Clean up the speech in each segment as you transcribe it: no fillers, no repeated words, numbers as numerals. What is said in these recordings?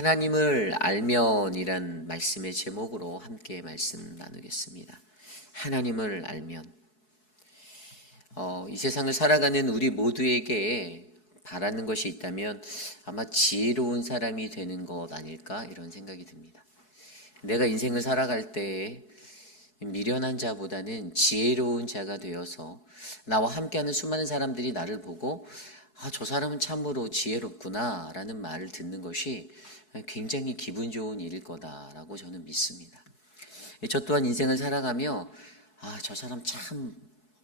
하나님을 알면이란 말씀의 제목으로 함께 말씀 나누겠습니다. 하나님을 알면 이 세상을 살아가는 우리 모두에게 바라는 것이 있다면 아마 지혜로운 사람이 되는 것 아닐까 이런 생각이 듭니다. 내가 인생을 살아갈 때에 미련한 자보다는 지혜로운 자가 되어서 나와 함께하는 수많은 사람들이 나를 보고 저 사람은 참으로 지혜롭구나 라는 말을 듣는 것이 굉장히 기분 좋은 일일 거다라고 저는 믿습니다. 저 또한 인생을 살아가며 저 사람 참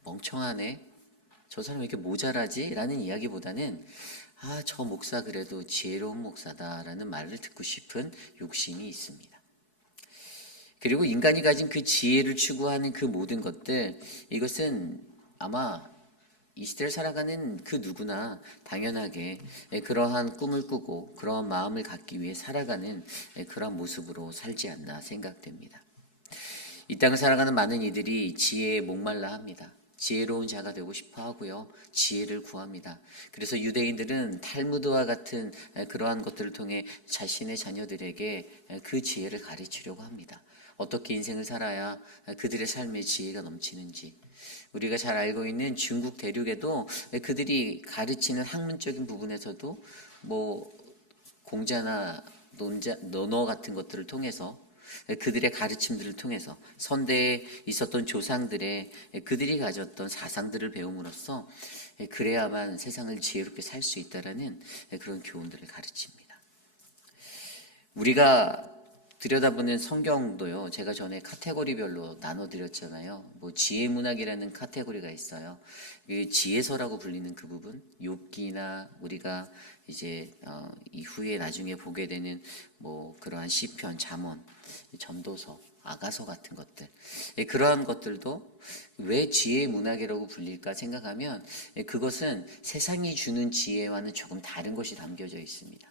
멍청하네, 저 사람 왜 이렇게 모자라지? 라는 이야기보다는 저 목사 그래도 지혜로운 목사다라는 말을 듣고 싶은 욕심이 있습니다. 그리고 인간이 가진 그 지혜를 추구하는 그 모든 것들, 이것은 아마 이 시대를 살아가는 그 누구나 당연하게 그러한 꿈을 꾸고 그러한 마음을 갖기 위해 살아가는 그러한 모습으로 살지 않나 생각됩니다. 이 땅을 살아가는 많은 이들이 지혜에 목말라 합니다. 지혜로운 자가 되고 싶어 하고요, 지혜를 구합니다. 그래서 유대인들은 탈무드와 같은 그러한 것들을 통해 자신의 자녀들에게 그 지혜를 가르치려고 합니다. 어떻게 인생을 살아야 그들의 삶에 지혜가 넘치는지. 우리가 잘 알고 있는 중국 대륙에도 그들이 가르치는 학문적인 부분에서도 공자나 논어 같은 것들을 통해서, 그들의 가르침들을 통해서 선대에 있었던 조상들의 그들이 가졌던 사상들을 배움으로써 그래야만 세상을 지혜롭게 살 수 있다라는 그런 교훈들을 가르칩니다. 우리가 들여다보는 성경도요, 제가 전에 카테고리별로 나눠드렸잖아요. 지혜문학이라는 카테고리가 있어요. 지혜서라고 불리는 그 부분, 욥기나 우리가 이제 이후에 나중에 보게 되는 그러한 시편, 잠언, 전도서, 아가서 같은 것들, 그러한 것들도 왜 지혜의 문학이라고 불릴까 생각하면 그것은 세상이 주는 지혜와는 조금 다른 것이 담겨져 있습니다.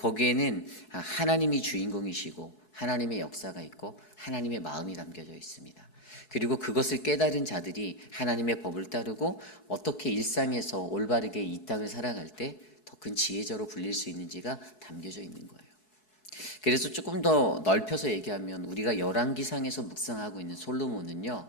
거기에는 하나님이 주인공이시고 하나님의 역사가 있고 하나님의 마음이 담겨져 있습니다. 그리고 그것을 깨달은 자들이 하나님의 법을 따르고 어떻게 일상에서 올바르게 이 땅을 살아갈 때 더 큰 지혜자로 불릴 수 있는지가 담겨져 있는 거예요. 그래서 조금 더 넓혀서 얘기하면 우리가 열왕기상에서 묵상하고 있는 솔로몬은요,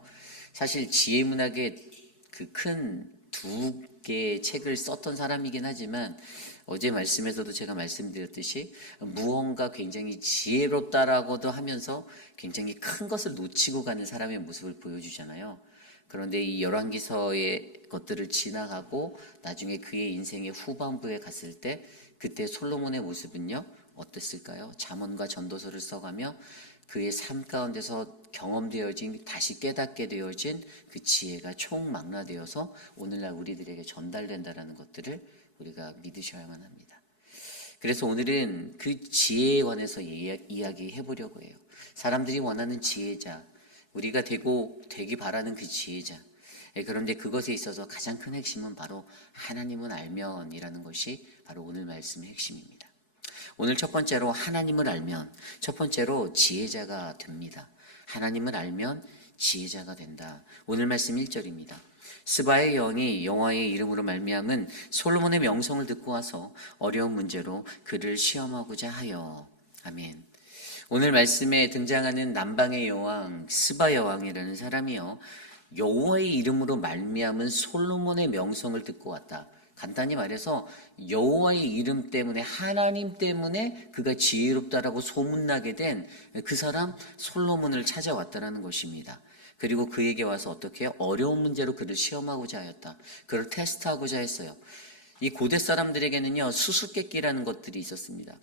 사실 지혜 문학의 그 큰 두 개의 책을 썼던 사람이긴 하지만 어제 말씀에서도 제가 말씀드렸듯이 무언가 굉장히 지혜롭다라고도 하면서 굉장히 큰 것을 놓치고 가는 사람의 모습을 보여주잖아요. 그런데 이 열왕기서의 것들을 지나가고 나중에 그의 인생의 후반부에 갔을 때 그때 솔로몬의 모습은요 어땠을까요? 잠언과 전도서를 써가며 그의 삶 가운데서 경험되어진, 다시 깨닫게 되어진 그 지혜가 총망라되어서 오늘날 우리들에게 전달된다는 것들을 우리가 믿으셔야만 합니다. 그래서 오늘은 그 지혜에 관해서 이야기해 보려고 해요. 사람들이 원하는 지혜자, 우리가 되기 바라는 그 지혜자. 그런데 그것에 있어서 가장 큰 핵심은 바로 하나님을 알면이라는 것이 바로 오늘 말씀의 핵심입니다. 오늘 첫 번째로 하나님을 알면, 첫 번째로 지혜자가 됩니다. 하나님을 알면 지혜자가 된다. 오늘 말씀 1절입니다. 스바의 영이 여호와의 이름으로 말미암은 솔로몬의 명성을 듣고 와서 어려운 문제로 그를 시험하고자 하여. 아멘. 오늘 말씀에 등장하는 남방의 여왕 스바 여왕이라는 사람이요, 여호와의 이름으로 말미암은 솔로몬의 명성을 듣고 왔다. 간단히 말해서 여호와의 이름 때문에, 하나님 때문에 그가 지혜롭다라고 소문나게 된 그 사람 솔로몬을 찾아왔다라는 것입니다. 그리고 그에게 와서 어떻게 어려운 문제로 그를 시험하고자 하였다. 그를 테스트하고자 했어요. 이 고대 사람들에게는요 수수께끼라는 것들이 있었습니다.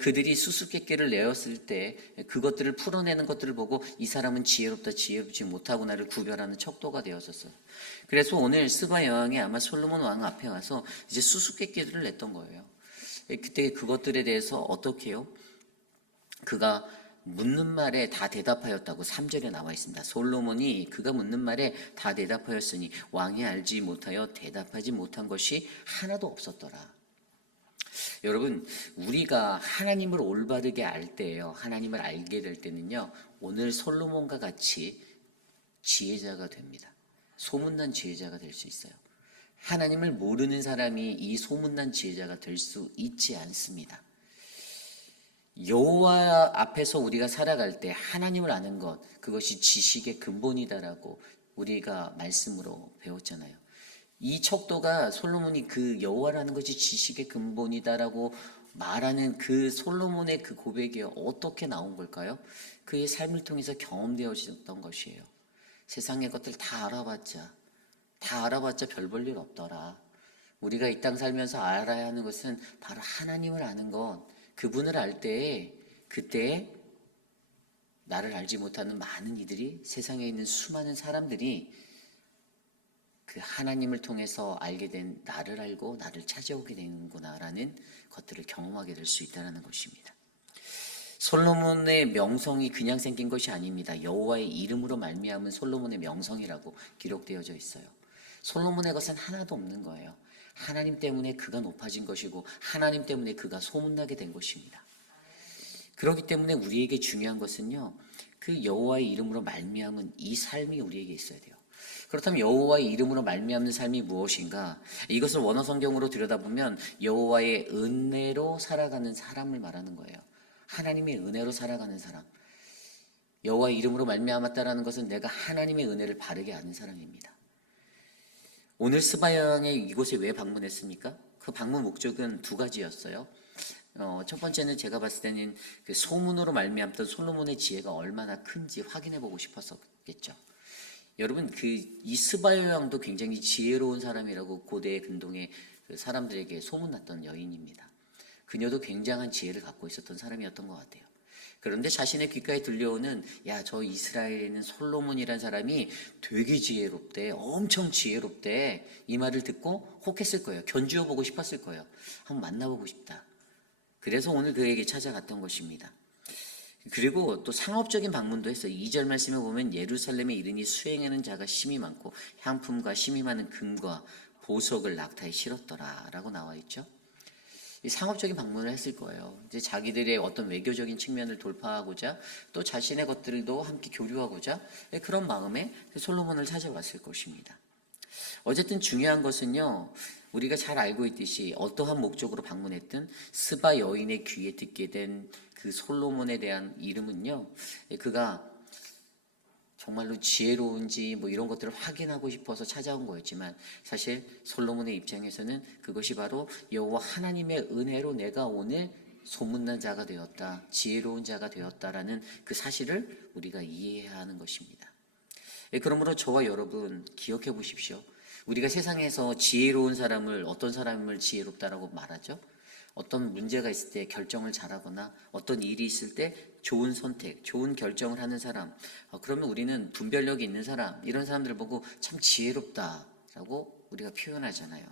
그들이 수수께끼를 내었을 때 그것들을 풀어내는 것들을 보고 이 사람은 지혜롭다, 지혜롭지 못하구나를 구별하는 척도가 되었었어요. 그래서 오늘 스바 여왕이 아마 솔로몬 왕 앞에 와서 이제 수수께끼들을 냈던 거예요. 그때 그것들에 대해서 어떻게 해요? 그가 묻는 말에 다 대답하였다고 3절에 나와 있습니다. 솔로몬이 그가 묻는 말에 다 대답하였으니 왕이 알지 못하여 대답하지 못한 것이 하나도 없었더라. 여러분, 우리가 하나님을 올바르게 알 때예요, 하나님을 알게 될 때는요, 오늘 솔로몬과 같이 지혜자가 됩니다. 소문난 지혜자가 될 수 있어요. 하나님을 모르는 사람이 이 소문난 지혜자가 될 수 있지 않습니다. 여호와 앞에서 우리가 살아갈 때 하나님을 아는 것, 그것이 지식의 근본이다라고 우리가 말씀으로 배웠잖아요. 이 척도가 솔로몬이 그 여호와라는 것이 지식의 근본이다라고 말하는 그 솔로몬의 그 고백이 어떻게 나온 걸까요? 그의 삶을 통해서 경험되어졌던 것이에요. 세상의 것들 다 알아봤자 별 볼 일 없더라. 우리가 이 땅 살면서 알아야 하는 것은 바로 하나님을 아는 것, 그분을 알 때에 그때 나를 알지 못하는 많은 이들이, 세상에 있는 수많은 사람들이 그 하나님을 통해서 알게 된 나를 알고 나를 찾아오게 되는구나라는 것들을 경험하게 될 수 있다는 것입니다. 솔로몬의 명성이 그냥 생긴 것이 아닙니다. 여호와의 이름으로 말미암은 솔로몬의 명성이라고 기록되어져 있어요. 솔로몬의 것은 하나도 없는 거예요. 하나님 때문에 그가 높아진 것이고 하나님 때문에 그가 소문나게 된 것입니다. 그렇기 때문에 우리에게 중요한 것은요, 그 여호와의 이름으로 말미암은 이 삶이 우리에게 있어야 돼요. 그렇다면 여호와의 이름으로 말미암는 삶이 무엇인가? 이것을 원어 성경으로 들여다보면 여호와의 은혜로 살아가는 사람을 말하는 거예요. 하나님의 은혜로 살아가는 사람. 여호와의 이름으로 말미암았다라는 것은 내가 하나님의 은혜를 바르게 아는 사람입니다. 오늘 스바 여왕이 이곳에 왜 방문했습니까? 그 방문 목적은 두 가지였어요. 첫 번째는 제가 봤을 때는 그 소문으로 말미암던 솔로몬의 지혜가 얼마나 큰지 확인해 보고 싶었겠죠. 여러분, 이 스바 여왕도 굉장히 지혜로운 사람이라고 고대 근동의 그 사람들에게 소문났던 여인입니다. 그녀도 굉장한 지혜를 갖고 있었던 사람이었던 것 같아요. 그런데 자신의 귓가에 들려오는, 야, 저 이스라엘에는 솔로몬이란 사람이 되게 지혜롭대, 엄청 지혜롭대, 이 말을 듣고 혹했을 거예요. 견주어 보고 싶었을 거예요. 한번 만나보고 싶다. 그래서 오늘 그에게 찾아갔던 것입니다. 그리고 또 상업적인 방문도 했어요. 2절 말씀에 보면 예루살렘에 이르니 수행하는 자가 심히 많고 향품과 심히 많은 금과 보석을 낙타에 실었더라 라고 나와 있죠. 이 상업적인 방문을 했을 거예요. 이제 자기들의 어떤 외교적인 측면을 돌파하고자 또 자신의 것들도 함께 교류하고자 그런 마음에 솔로몬을 찾아왔을 것입니다. 어쨌든 중요한 것은요, 우리가 잘 알고 있듯이 어떠한 목적으로 방문했든 스바 여인의 귀에 듣게 된 그 솔로몬에 대한 이름은요, 그가 정말로 지혜로운지 뭐 이런 것들을 확인하고 싶어서 찾아온 거였지만, 사실 솔로몬의 입장에서는 그것이 바로 여호와 하나님의 은혜로 내가 오늘 소문난 자가 되었다, 지혜로운 자가 되었다라는 그 사실을 우리가 이해해야 하는 것입니다. 그러므로 저와 여러분 기억해 보십시오. 우리가 세상에서 지혜로운 사람을, 어떤 사람을 지혜롭다라고 말하죠? 어떤 문제가 있을 때 결정을 잘하거나 어떤 일이 있을 때 좋은 선택, 좋은 결정을 하는 사람, 그러면 우리는 분별력이 있는 사람, 이런 사람들을 보고 참 지혜롭다라고 우리가 표현하잖아요.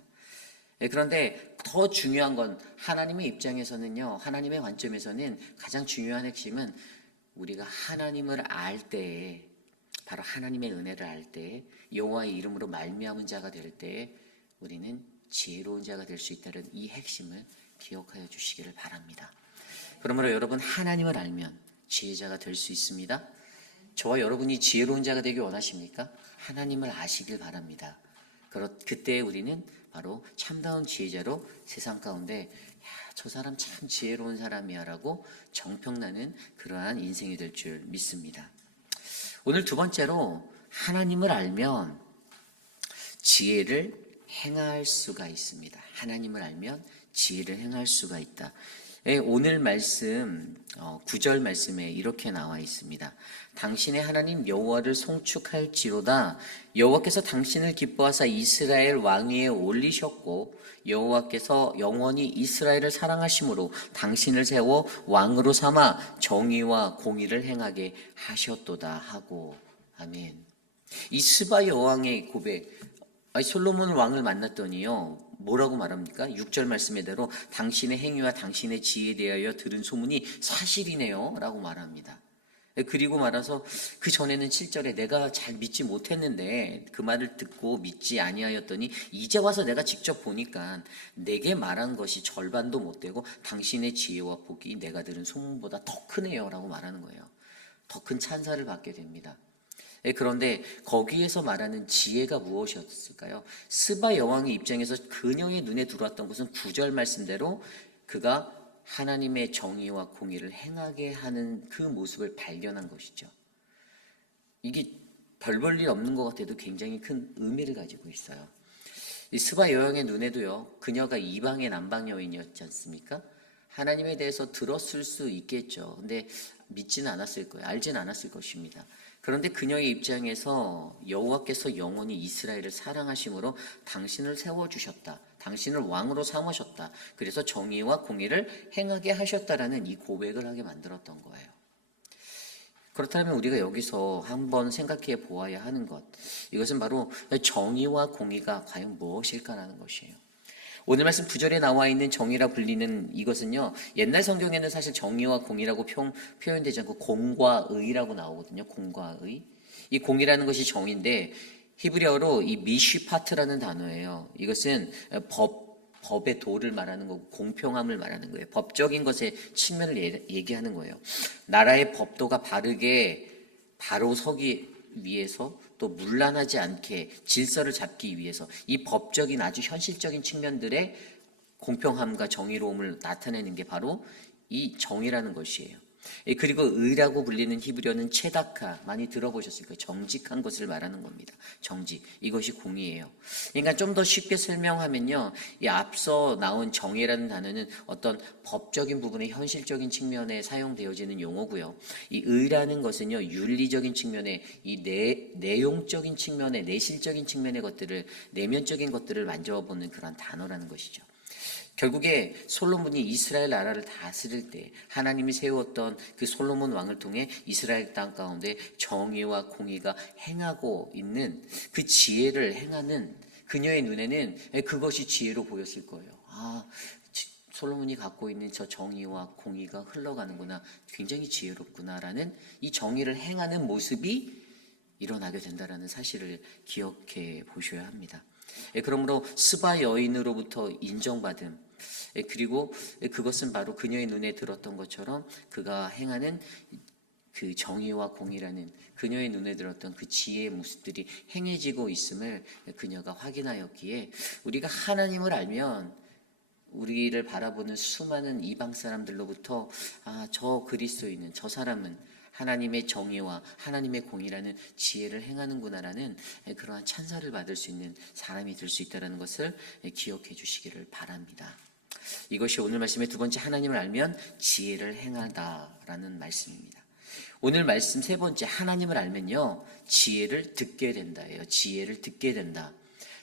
그런데 더 중요한 건 하나님의 입장에서는요, 하나님의 관점에서는 가장 중요한 핵심은 우리가 하나님을 알 때에, 바로 하나님의 은혜를 알 때에, 여호와의 이름으로 말미암은 자가 될 때에 우리는 지혜로운 자가 될 수 있다는 이 핵심을 기억하여 주시기를 바랍니다. 그러므로 여러분, 하나님을 알면 지혜자가 될 수 있습니다. 저와 여러분이 지혜로운 자가 되기 원하십니까? 하나님을 아시길 바랍니다. 그때 우리는 바로 참다운 지혜자로 세상 가운데, 야, 저 사람 참 지혜로운 사람이야 라고 정평나는 그러한 인생이 될 줄 믿습니다. 오늘 두 번째로, 하나님을 알면 지혜를 행할 수가 있습니다. 하나님을 알면 지혜를 행할 수가 있다. 오늘 말씀 9절 말씀에 이렇게 나와 있습니다. 당신의 하나님 여호와를 송축할지로다. 여호와께서 당신을 기뻐하사 이스라엘 왕위에 올리셨고 여호와께서 영원히 이스라엘을 사랑하심으로 당신을 세워 왕으로 삼아 정의와 공의를 행하게 하셨도다 하고. 아멘. 이 스바 여왕의 고백, 솔로몬 왕을 만났더니요, 뭐라고 말합니까? 6절 말씀에대로 당신의 행위와 당신의 지혜에 대하여 들은 소문이 사실이네요 라고 말합니다. 그리고 말아서 그 전에는 7절에 내가 잘 믿지 못했는데 그 말을 듣고 믿지 아니하였더니 이제 와서 내가 직접 보니까 내게 말한 것이 절반도 못 되고 당신의 지혜와 복이 내가 들은 소문보다 더 크네요 라고 말하는 거예요. 더 큰 찬사를 받게 됩니다. 그런데 거기에서 말하는 지혜가 무엇이었을까요? 스바 여왕의 입장에서 그녀의 눈에 들어왔던 것은 9절 말씀대로 그가 하나님의 정의와 공의를 행하게 하는 그 모습을 발견한 것이죠. 이게 별 볼 일 없는 것 같아도 굉장히 큰 의미를 가지고 있어요. 이 스바 여왕의 눈에도요, 그녀가 이방의 남방 여인이었지 않습니까? 하나님에 대해서 들었을 수 있겠죠. 근데 믿지는 않았을 거예요. 알지는 않았을 것입니다. 그런데 그녀의 입장에서 여호와께서 영원히 이스라엘을 사랑하심으로 당신을 세워주셨다. 당신을 왕으로 삼으셨다. 그래서 정의와 공의를 행하게 하셨다라는 이 고백을 하게 만들었던 거예요. 그렇다면 우리가 여기서 한번 생각해 보아야 하는 것, 이것은 바로 정의와 공의가 과연 무엇일까라는 것이에요. 오늘 말씀 9절에 나와 있는 정의라 불리는 이것은요, 옛날 성경에는 사실 정의와 공의라고 표현되지 않고 공과 의라고 나오거든요. 공과 의. 이 공이라는 것이 정의인데 히브리어로 이 미쉬파트라는 단어예요. 이것은 법의 도를 말하는 거고 공평함을 말하는 거예요. 법적인 것의 측면을 얘기하는 거예요. 나라의 법도가 바로 서기 위해서 또 문란하지 않게 질서를 잡기 위해서 이 법적인 아주 현실적인 측면들의 공평함과 정의로움을 나타내는 게 바로 이 정의라는 것이에요. 그리고 의라고 불리는 히브리어는 체다카, 많이 들어보셨을 거예요. 정직한 것을 말하는 겁니다. 정직, 이것이 공의예요. 그러니까 좀 더 쉽게 설명하면요, 이 앞서 나온 정의라는 단어는 어떤 법적인 부분의 현실적인 측면에 사용되어지는 용어고요. 이 의라는 것은요, 윤리적인 측면에 이 내용적인 측면에 내실적인 측면의 것들을, 내면적인 것들을 만져보는 그런 단어라는 것이죠. 결국에 솔로몬이 이스라엘 나라를 다스릴 때 하나님이 세웠던 그 솔로몬 왕을 통해 이스라엘 땅 가운데 정의와 공의가 행하고 있는 그 지혜를 행하는 그녀의 눈에는 그것이 지혜로 보였을 거예요. 솔로몬이 갖고 있는 저 정의와 공의가 흘러가는구나, 굉장히 지혜롭구나라는 이 정의를 행하는 모습이 일어나게 된다는 사실을 기억해 보셔야 합니다. 그러므로 스바 여인으로부터 인정받음, 그리고 그것은 바로 그녀의 눈에 들었던 것처럼 그가 행하는 그 정의와 공의라는 그녀의 눈에 들었던 그 지혜의 모습들이 행해지고 있음을 그녀가 확인하였기에 우리가 하나님을 알면 우리를 바라보는 수많은 이방 사람들로부터 저 그리스도인은, 저 사람은 하나님의 정의와 하나님의 공의라는 지혜를 행하는구나라는 그러한 찬사를 받을 수 있는 사람이 될 수 있다는 것을 기억해 주시기를 바랍니다. 이것이 오늘 말씀의 두 번째, 하나님을 알면 지혜를 행하다라는 말씀입니다. 오늘 말씀 세 번째, 하나님을 알면요, 지혜를 듣게 된다예요. 지혜를 듣게 된다.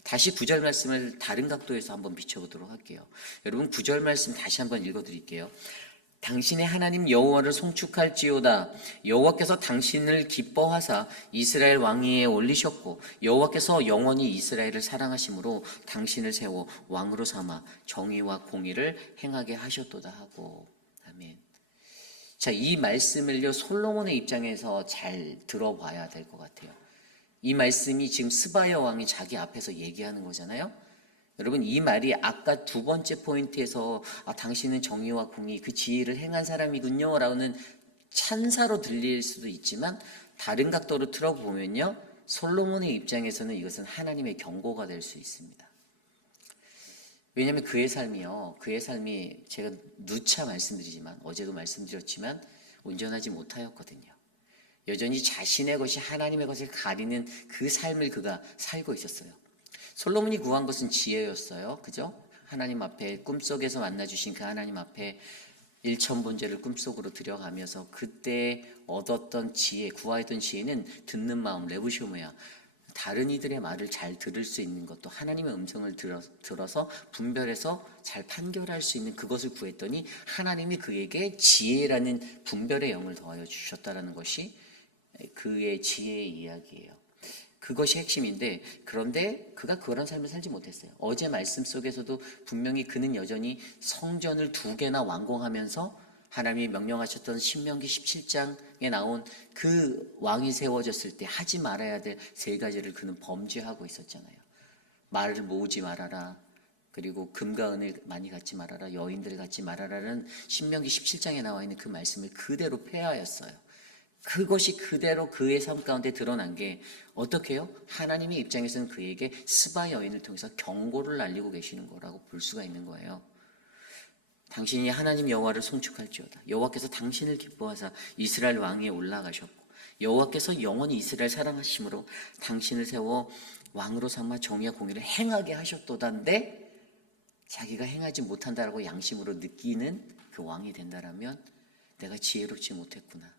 다시 9절 말씀을 다른 각도에서 한번 비춰보도록 할게요. 여러분 9절 말씀 다시 한번 읽어드릴게요. 당신의 하나님 여호와를 송축할지어다. 여호와께서 당신을 기뻐하사 이스라엘 왕위에 올리셨고 여호와께서 영원히 이스라엘을 사랑하심으로 당신을 세워 왕으로 삼아 정의와 공의를 행하게 하셨도다 하고. 아멘. 자, 이 말씀을요, 솔로몬의 입장에서 잘 들어봐야 될 것 같아요. 이 말씀이 지금 스바야 왕이 자기 앞에서 얘기하는 거잖아요. 여러분, 이 말이 아까 두 번째 포인트에서 당신은 정의와 공의, 그 지혜를 행한 사람이군요 라는 찬사로 들릴 수도 있지만 다른 각도로 들어보면요, 솔로몬의 입장에서는 이것은 하나님의 경고가 될 수 있습니다. 왜냐하면 그의 삶이 제가 누차 말씀드리지만, 어제도 말씀드렸지만 온전하지 못하였거든요. 여전히 자신의 것이 하나님의 것을 가리는 그 삶을 그가 살고 있었어요. 솔로몬이 구한 것은 지혜였어요. 그죠? 하나님 앞에 꿈속에서 만나주신 그 하나님 앞에 일천번제를 꿈속으로 들여가면서 그때 얻었던 지혜, 구하였던 지혜는 듣는 마음, 레부쇼메야, 다른 이들의 말을 잘 들을 수 있는 것도, 하나님의 음성을 들어서 분별해서 잘 판결할 수 있는 그것을 구했더니 하나님이 그에게 지혜라는 분별의 영을 더하여 주셨다는 것이 그의 지혜의 이야기예요. 그것이 핵심인데, 그런데 그가 그런 삶을 살지 못했어요. 어제 말씀 속에서도 분명히 그는 여전히 성전을 2개나 완공하면서 하나님이 명령하셨던 신명기 17장에 나온 그 왕이 세워졌을 때 하지 말아야 될 3가지를 그는 범죄하고 있었잖아요. 말을 모으지 말아라, 그리고 금과 은을 많이 갖지 말아라, 여인들을 갖지 말아라는 신명기 17장에 나와 있는 그 말씀을 그대로 폐하였어요. 그것이 그대로 그의 삶 가운데 드러난 게 어떻게 해요? 하나님의 입장에서는 그에게 스바 여인을 통해서 경고를 날리고 계시는 거라고 볼 수가 있는 거예요. 당신이 하나님 여호와를 송축할지어다. 여호와께서 당신을 기뻐하사 이스라엘 왕위에 올라가셨고 여호와께서 영원히 이스라엘 사랑하심으로 당신을 세워 왕으로 삼아 정의와 공의를 행하게 하셨도다인데 자기가 행하지 못한다라고 양심으로 느끼는 그 왕이 된다라면 내가 지혜롭지 못했구나.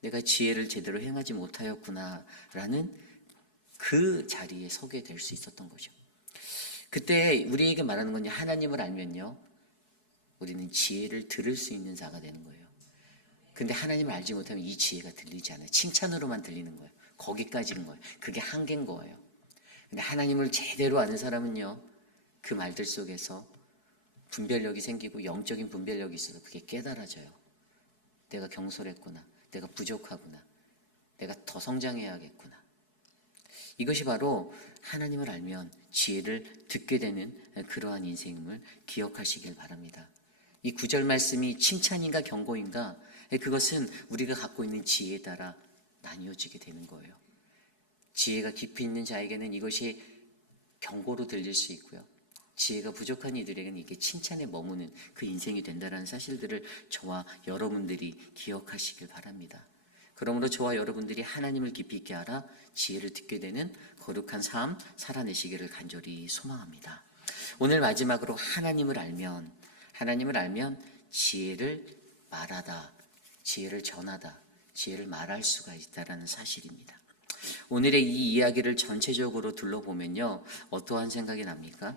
내가 지혜를 제대로 행하지 못하였구나라는 그 자리에 서게 될 수 있었던 거죠. 그때 우리에게 말하는 건 하나님을 알면요. 우리는 지혜를 들을 수 있는 자가 되는 거예요. 근데 하나님을 알지 못하면 이 지혜가 들리지 않아요. 칭찬으로만 들리는 거예요. 거기까지인 거예요. 그게 한계인 거예요. 근데 하나님을 제대로 아는 사람은요. 그 말들 속에서 분별력이 생기고 영적인 분별력이 있어서 그게 깨달아져요. 내가 경솔했구나. 내가 부족하구나. 내가 더 성장해야겠구나. 이것이 바로 하나님을 알면 지혜를 듣게 되는 그러한 인생임을 기억하시길 바랍니다. 이 구절 말씀이 칭찬인가 경고인가? 그것은 우리가 갖고 있는 지혜에 따라 나뉘어지게 되는 거예요. 지혜가 깊이 있는 자에게는 이것이 경고로 들릴 수 있고요. 지혜가 부족한 이들에게는 이게 칭찬에 머무는 그 인생이 된다는 사실들을 저와 여러분들이 기억하시길 바랍니다. 그러므로 저와 여러분들이 하나님을 깊이 있게 알아 지혜를 듣게 되는 거룩한 삶 살아내시기를 간절히 소망합니다. 오늘 마지막으로 하나님을 알면 지혜를 말하다, 지혜를 전하다, 지혜를 말할 수가 있다는 사실입니다. 오늘의 이 이야기를 전체적으로 둘러보면요. 어떠한 생각이 납니까?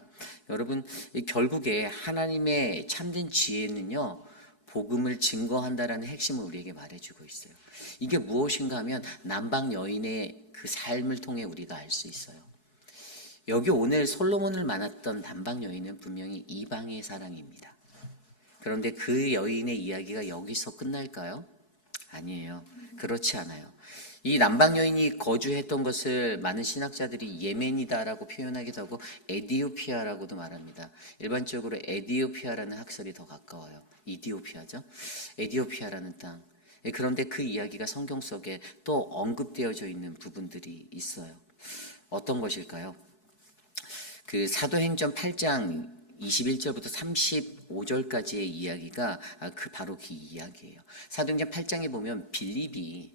여러분, 결국에 하나님의 참된 지혜는요. 복음을 증거한다라는 핵심을 우리에게 말해주고 있어요. 이게 무엇인가 하면 남방 여인의 그 삶을 통해 우리가 알 수 있어요. 여기 오늘 솔로몬을 만났던 남방 여인은 분명히 이방의 사랑입니다. 그런데 그 여인의 이야기가 여기서 끝날까요? 아니에요. 그렇지 않아요. 이 남방 여인이 거주했던 것을 많은 신학자들이 예멘이다라고 표현하기도 하고 에디오피아라고도 말합니다. 일반적으로 에디오피아라는 학설이 더 가까워요. 이디오피아죠. 에디오피아라는 땅. 그런데 그 이야기가 성경 속에 또 언급되어져 있는 부분들이 있어요. 어떤 것일까요? 그 사도행전 8장 21절부터 35절까지의 이야기가 바로 그 이야기예요. 사도행전 8장에 보면 빌립이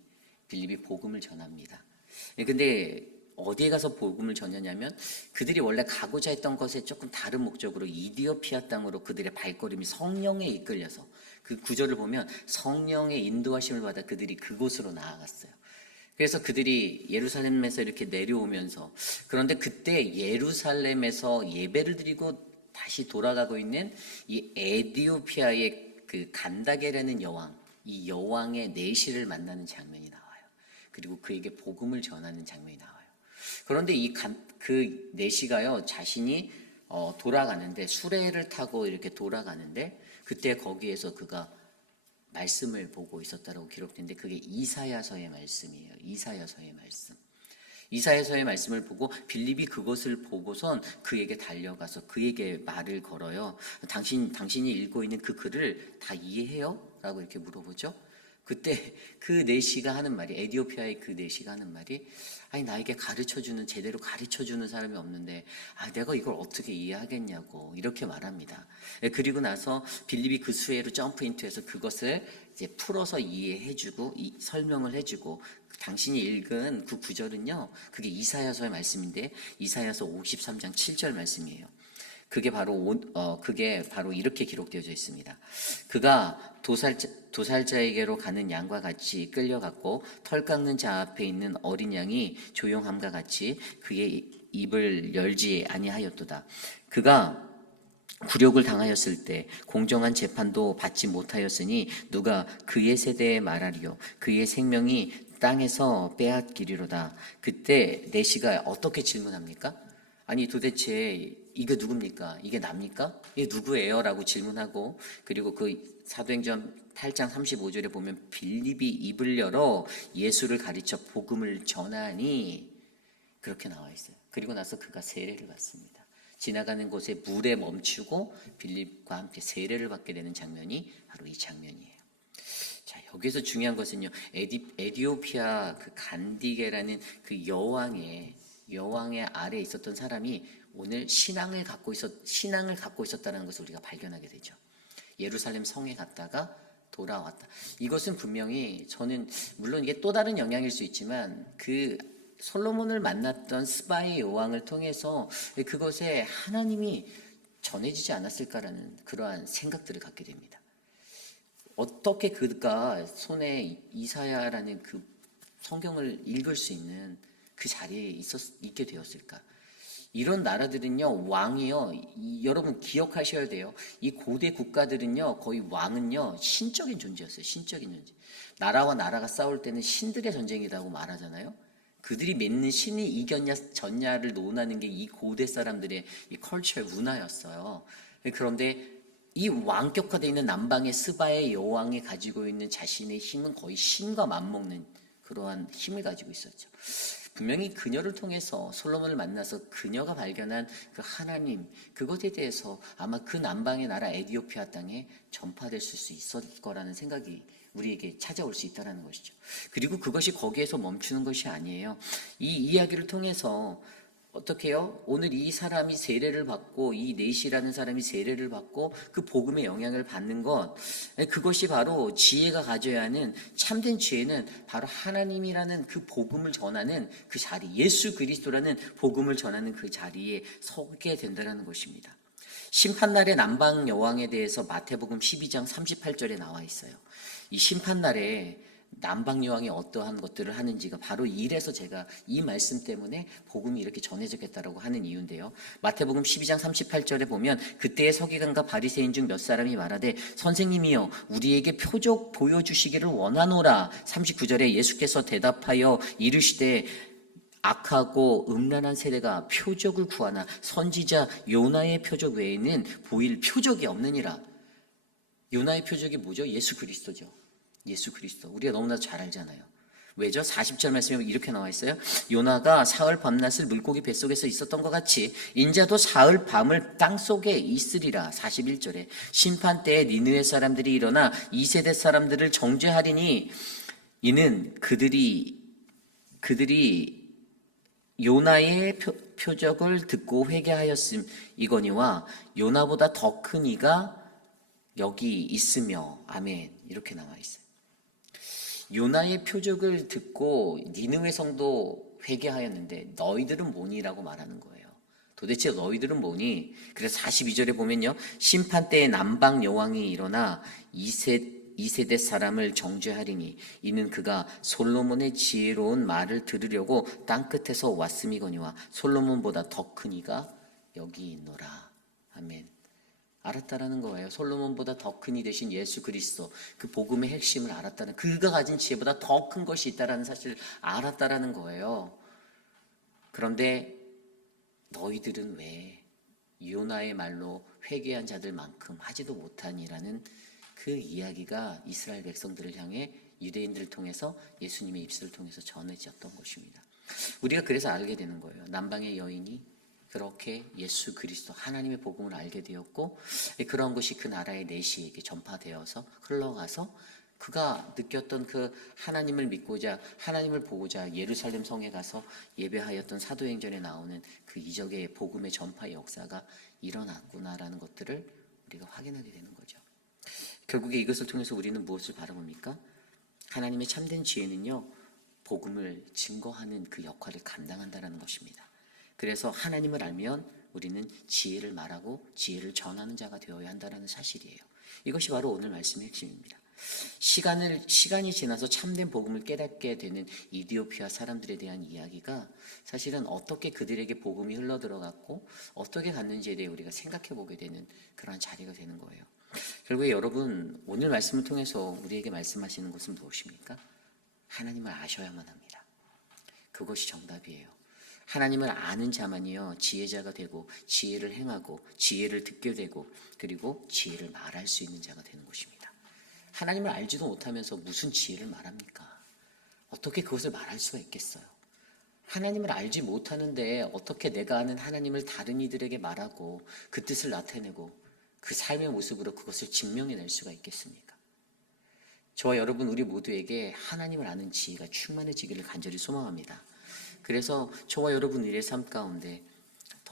복음을 전합니다. 근데 어디에 가서 복음을 전하냐면 그들이 원래 가고자 했던 것에 조금 다른 목적으로 이디오피아 땅으로 그들의 발걸음이 성령에 이끌려서 그 구절을 보면 성령의 인도하심을 받아 그들이 그곳으로 나아갔어요. 그래서 그들이 예루살렘에서 이렇게 내려오면서 그런데 그때 예루살렘에서 예배를 드리고 다시 돌아가고 있는 이 에디오피아의 그 간다게라는 여왕, 이 여왕의 내시를 만나는 장면이 나와요. 그리고 그에게 복음을 전하는 장면이 나와요. 그런데 그 내시가요, 자신이 돌아가는데 수레를 타고 이렇게 돌아가는데 그때 거기에서 그가 말씀을 보고 있었다라고 기록되는데 그게 이사야서의 말씀이에요. 이사야서의 말씀. 이사야서의 말씀을 보고 빌립이 그것을 보고선 그에게 달려가서 그에게 말을 걸어요. 당신이 읽고 있는 그 글을 다 이해해요? 라고 이렇게 물어보죠. 그때 그 내시가 하는 말이, 에디오피아의 그 내시가 하는 말이, 아니 나에게 제대로 가르쳐주는 사람이 없는데 내가 이걸 어떻게 이해하겠냐고 이렇게 말합니다. 그리고 나서 빌립이 그 수혜로 점프인트해서 그것을 이제 풀어서 이해해주고 설명을 해주고 당신이 읽은 그 구절은요, 그게 이사야서의 말씀인데 이사야서 53장 7절 말씀이에요. 그게 바로 이렇게 기록되어져 있습니다. 그가 도살자에게로 가는 양과 같이 끌려갔고 털 깎는 자 앞에 있는 어린 양이 조용함과 같이 그의 입을 열지 아니하였도다. 그가 굴욕을 당하였을 때 공정한 재판도 받지 못하였으니 누가 그의 세대에 말하리요. 그의 생명이 땅에서 빼앗기리로다. 그때 내시가 어떻게 질문합니까? 아니 도대체 이게 누굽니까? 이게 납니까? 이게 누구예요? 라고 질문하고 그리고 그 사도행전 8장 35절에 보면 빌립이 입을 열어 예수를 가르쳐 복음을 전하니 그렇게 나와 있어요. 그리고 나서 그가 세례를 받습니다. 지나가는 곳에 물에 멈추고 빌립과 함께 세례를 받게 되는 장면이 바로 이 장면이에요. 자, 여기서 중요한 것은요. 에디오피아 그 간디게라는 그 여왕의 아래에 있었던 사람이 오늘 신앙을 갖고 있었다는 것을 우리가 발견하게 되죠. 예루살렘 성에 갔다가 돌아왔다. 이것은 분명히 저는 물론 이게 또 다른 영향일 수 있지만 그 솔로몬을 만났던 스바의 여왕을 통해서 그것에 하나님이 전해지지 않았을까라는 그러한 생각들을 갖게 됩니다. 어떻게 그가 손에 이사야라는 그 성경을 읽을 수 있는 그 자리에 있게 되었을까? 이런 나라들은요, 왕이요, 여러분 기억하셔야 돼요. 이 고대 국가들은요, 거의 왕은요, 신적인 존재였어요. 신적인 존재. 나라와 나라가 싸울 때는 신들의 전쟁이라고 말하잖아요. 그들이 맺는 신이 이겼냐 졌냐를 논하는 게 이 고대 사람들의 이 컬처 문화였어요. 그런데 이 왕격화되어 있는 남방의 스바의 여왕이 가지고 있는 자신의 힘은 거의 신과 맞먹는 그러한 힘을 가지고 있었죠. 분명히 그녀를 통해서 솔로몬을 만나서 그녀가 발견한 그 하나님, 그것에 대해서 아마 그 남방의 나라 에디오피아 땅에 전파될 수 있을 거라는 생각이 우리에게 찾아올 수 있다는 것이죠. 그리고 그것이 거기에서 멈추는 것이 아니에요. 이 이야기를 통해서 어떻게 해요? 오늘 이 사람이 세례를 받고 이 넷이라는 사람이 세례를 받고 그 복음의 영향을 받는 것, 그것이 바로 지혜가 가져야 하는 참된 지혜는 바로 하나님이라는 그 복음을 전하는 그 자리, 예수 그리스도라는 복음을 전하는 그 자리에 서게 된다는 것입니다. 심판날의 남방 여왕에 대해서 마태복음 12장 38절에 나와 있어요. 이 심판날에 남방 여왕이 어떠한 것들을 하는지가 바로 이래서 제가 이 말씀 때문에 복음이 이렇게 전해졌겠다라고 하는 이유인데요. 마태복음 12장 38절에 보면 그때의 서기관과 바리새인 중 몇 사람이 말하되 선생님이여 우리에게 표적 보여주시기를 원하노라. 39절에 예수께서 대답하여 이르시되 악하고 음란한 세대가 표적을 구하나 선지자 요나의 표적 외에는 보일 표적이 없느니라. 요나의 표적이 뭐죠? 예수 그리스도죠. 예수 그리스도. 우리가 너무나 잘 알잖아요. 왜죠? 40절 말씀에 이렇게 나와 있어요. 요나가 사흘 밤낮을 물고기 뱃속에서 있었던 것 같이 인자도 사흘 밤을 땅속에 있으리라. 41절에 심판 때에 니느웨 사람들이 일어나 2세대 사람들을 정죄하리니 이는 그들이 요나의 표적을 듣고 회개하였음 이거니와 요나보다 더 큰 이가 여기 있으며 아멘 이렇게 나와 있어요. 요나의 표적을 듣고 니느웨 성도 회개하였는데 너희들은 뭐니라고 말하는 거예요. 도대체 너희들은 뭐니? 그래서 42절에 보면요. 심판 때에 남방 여왕이 일어나 2세대 사람을 정죄하리니 이는 그가 솔로몬의 지혜로운 말을 들으려고 땅끝에서 왔음이거니와 솔로몬보다 더 큰 이가 여기 있노라. 아멘. 알았다라는 거예요. 솔로몬보다 더 큰 이 되신 예수 그리스도, 그 복음의 핵심을 알았다는, 그가 가진 지혜보다 더 큰 것이 있다라는 사실을 알았다라는 거예요. 그런데 너희들은 왜 요나의 말로 회개한 자들만큼 하지도 못하니라는 그 이야기가 이스라엘 백성들을 향해 유대인들을 통해서 예수님의 입술을 통해서 전해졌던 것입니다. 우리가 그래서 알게 되는 거예요. 남방의 여인이 그렇게 예수 그리스도 하나님의 복음을 알게 되었고 그런 것이 그 나라의 내시에게 전파되어서 흘러가서 그가 느꼈던 그 하나님을 믿고자 하나님을 보고자 예루살렘 성에 가서 예배하였던 사도행전에 나오는 그 이적의 복음의 전파 역사가 일어났구나라는 것들을 우리가 확인하게 되는 거죠. 결국에 이것을 통해서 우리는 무엇을 바라봅니까? 하나님의 참된 지혜는요, 복음을 증거하는 그 역할을 감당한다는 것입니다. 그래서 하나님을 알면 우리는 지혜를 말하고 지혜를 전하는 자가 되어야 한다는 사실이에요. 이것이 바로 오늘 말씀의 핵심입니다. 시간이 지나서 참된 복음을 깨닫게 되는 이디오피아 사람들에 대한 이야기가 사실은 어떻게 그들에게 복음이 흘러들어갔고 어떻게 갔는지에 대해 우리가 생각해 보게 되는 그런 자리가 되는 거예요. 결국에 여러분 오늘 말씀을 통해서 우리에게 말씀하시는 것은 무엇입니까? 하나님을 아셔야만 합니다. 그것이 정답이에요. 하나님을 아는 자만이요 지혜자가 되고 지혜를 행하고 지혜를 듣게 되고 그리고 지혜를 말할 수 있는 자가 되는 것입니다. 하나님을 알지도 못하면서 무슨 지혜를 말합니까? 어떻게 그것을 말할 수가 있겠어요? 하나님을 알지 못하는데 어떻게 내가 아는 하나님을 다른 이들에게 말하고 그 뜻을 나타내고 그 삶의 모습으로 그것을 증명해낼 수가 있겠습니까? 저와 여러분 우리 모두에게 하나님을 아는 지혜가 충만해지기를 간절히 소망합니다. 그래서 저와 여러분 우리의 삶 가운데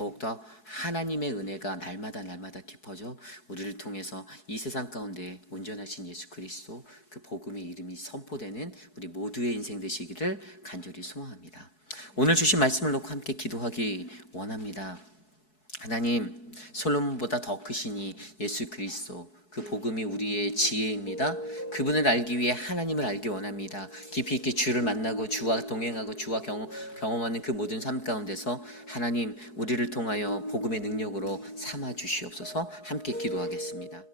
더욱더 하나님의 은혜가 날마다 깊어져 우리를 통해서 이 세상 가운데 온전하신 예수 그리스도 그 복음의 이름이 선포되는 우리 모두의 인생 되시기를 간절히 소망합니다. 오늘 주신 말씀을 놓고 함께 기도하기 원합니다. 하나님, 솔로몬보다 더 크시니 예수 그리스도 그 복음이 우리의 지혜입니다. 그분을 알기 위해 하나님을 알기 원합니다. 깊이 있게 주를 만나고 주와 동행하고 주와 경험하는 그 모든 삶 가운데서 하나님 우리를 통하여 복음의 능력으로 삼아 주시옵소서. 함께 기도하겠습니다.